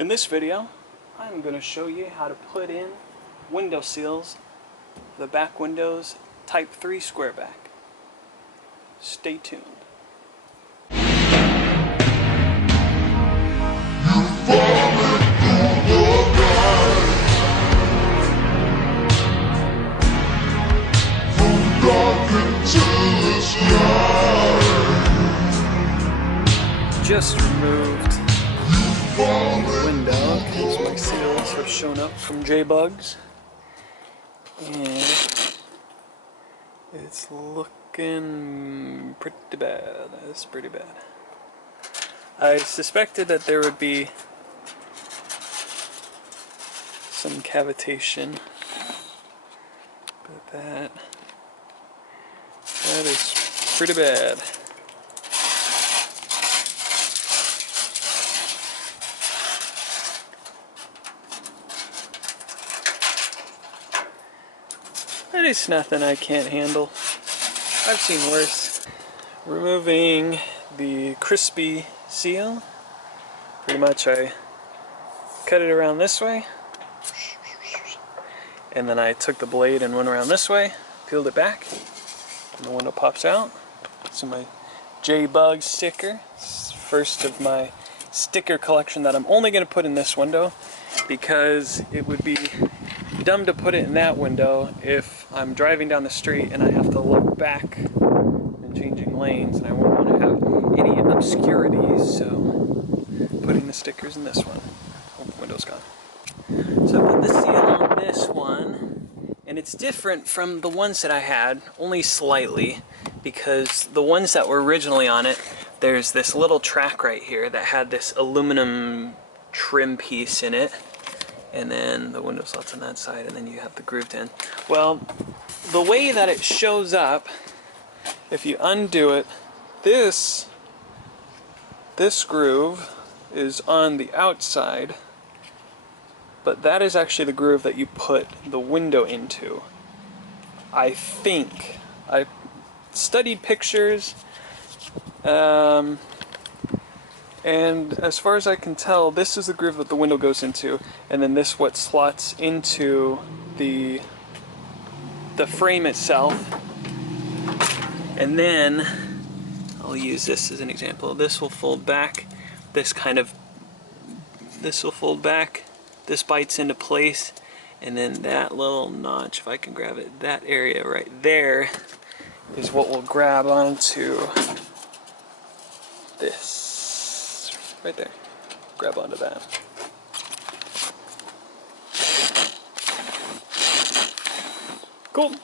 In this video, I'm going to show you how to put in window seals for the back windows Type 3 Squareback. Stay tuned. Just removed the window because my seals have shown up from J-Bugs, and it's looking pretty bad. It's pretty bad. I suspected that there would be some cavitation, but that is pretty bad. That is nothing I can't handle. I've seen worse. Removing the crispy seal. Pretty much I cut it around this way, and then I took the blade and went around this way, peeled it back, and the window pops out. So my J-Bug sticker. It's first of my sticker collection that I'm only going to put in this window, because it would be dumb to put it in that window if I'm driving down the street and I have to look back and changing lanes, and I won't want to have any obscurities, so putting the stickers in this one. Oh, the window's gone. So I put the seal on this one, and it's different from the ones that I had, only slightly, because the ones that were originally on it, there's this little track right here that had this aluminum trim piece in it, and then the window slots on that side, and then you have the grooved in. Well, the way that it shows up, if you undo it, this groove is on the outside, but that is actually the groove that you put the window into. I think. I studied pictures, and as far as I can tell, this is the groove that the window goes into, and then this what slots into the frame itself. And then I'll use this as an example. This will fold back. This will fold back. This bites into place, and then that little notch, if I can grab it, that area right there is what will grab onto this. Right there. Grab onto that. Cool.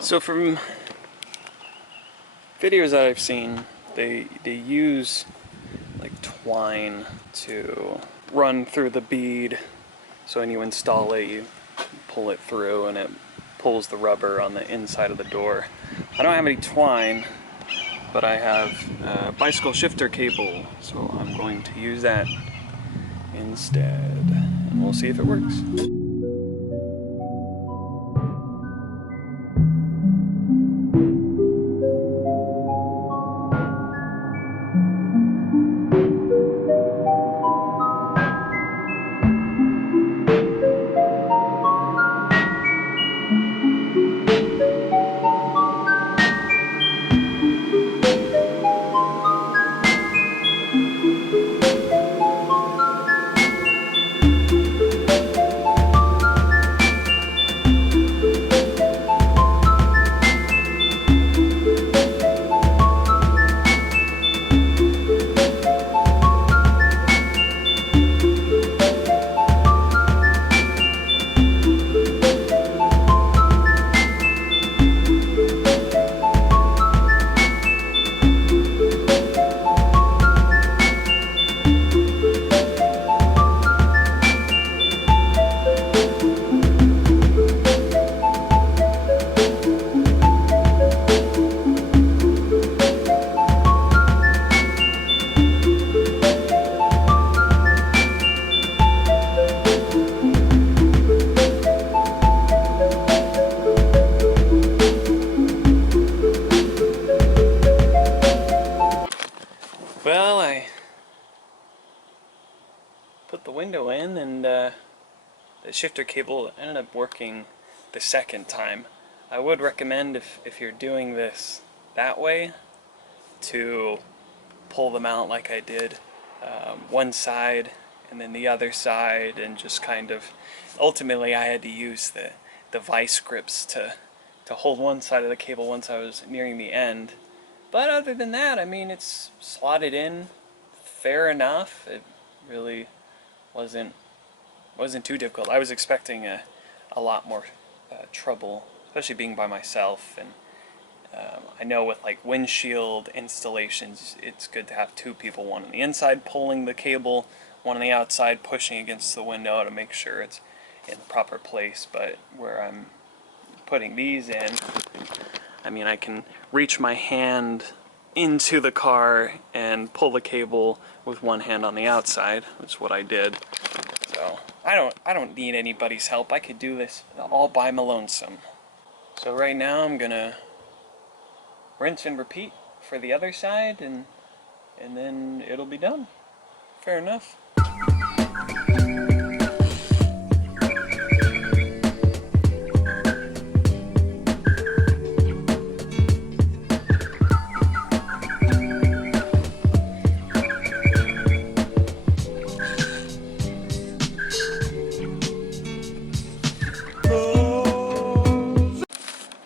So from videos that I've seen, they use like twine to run through the bead, so when you install it, you pull it through and it pulls the rubber on the inside of the door. I don't have any twine, but I have a bicycle shifter cable, so I'm going to use that instead, and we'll see if it works. Well, I put the window in, and the shifter cable ended up working the second time. I would recommend, if you're doing this that way, to pull them out like I did, one side and then the other side, and just kind of, ultimately I had to use the vice grips to hold one side of the cable once I was nearing the end. But other than that, I mean, it's slotted in fair enough. It really wasn't too difficult. I was expecting a lot more trouble, especially being by myself. And I know with like windshield installations, it's good to have two people, one on the inside pulling the cable, one on the outside pushing against the window to make sure it's in the proper place. But where I'm putting these in, I mean, I can reach my hand into the car and pull the cable with one hand on the outside, which is what I did. So I don't need anybody's help. I could do this all by my lonesome. So right now I'm gonna rinse and repeat for the other side, and then it'll be done. Fair enough.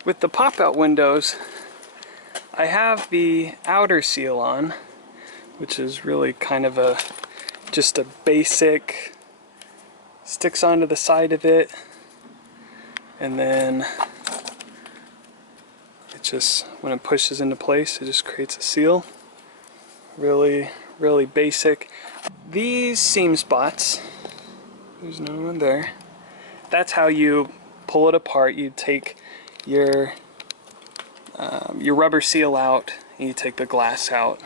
With the pop-out windows, I have the outer seal on, which is really kind of just a basic, sticks onto the side of it, and then it just, when it pushes into place, it just creates a seal. Really, really basic. These seam spots, there's no one there. That's how you pull it apart. You take your rubber seal out, and you take the glass out.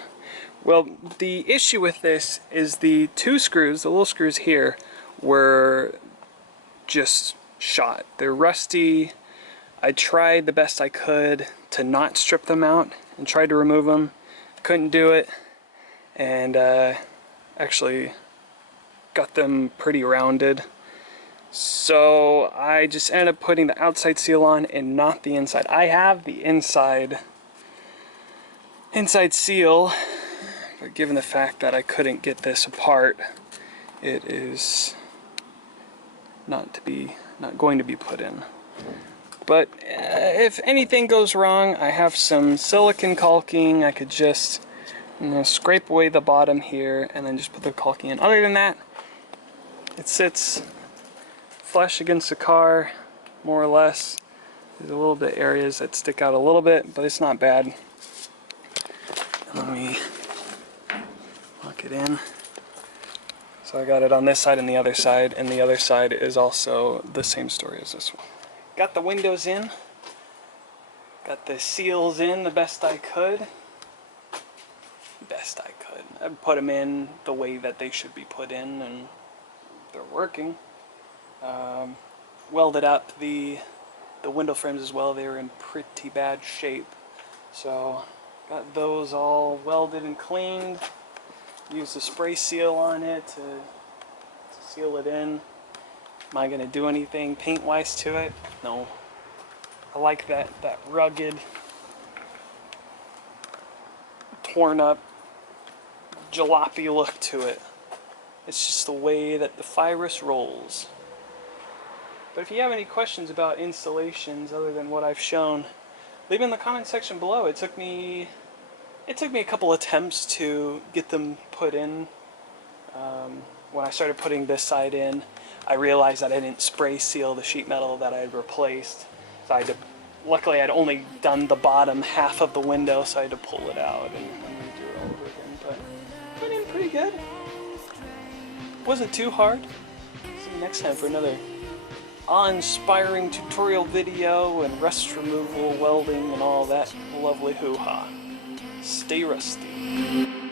Well, the issue with this is the two screws, the little screws here, were just shot. They're rusty. I tried the best I could to not strip them out and tried to remove them. Couldn't do it, and actually got them pretty rounded. So I just ended up putting the outside seal on and not the inside. I have the inside seal, but given the fact that I couldn't get this apart, it is not going to be put in. But if anything goes wrong, I have some silicone caulking. I could just scrape away the bottom here and then just put the caulking in. Other than that, it sits flush against the car, more or less. There's a little bit areas that stick out a little bit, but it's not bad. let me lock it in. So I got it on this side and the other side is also the same story as this one. Got the windows in, got the seals in the best I could. I put them in the way that they should be put in, and they're working. Welded up the window frames as well. They were in pretty bad shape, so got those all welded and cleaned. Used a spray seal on it to seal it in. Am I going to do anything paint-wise to it? No. I like that rugged, torn-up, jalopy look to it. It's just the way that the Fibrous rolls. But if you have any questions about installations other than what I've shown, leave in the comment section below. It took me a couple attempts to get them put in. When I started putting this side in, I realized that I didn't spray seal the sheet metal that I had replaced. So I had to, luckily I'd only done the bottom half of the window, so I had to pull it out and redo it all over again. But it went in pretty good. Wasn't too hard. See you next time for another awe-inspiring tutorial video and rust removal, welding, and all that lovely hoo-ha. Stay rusty.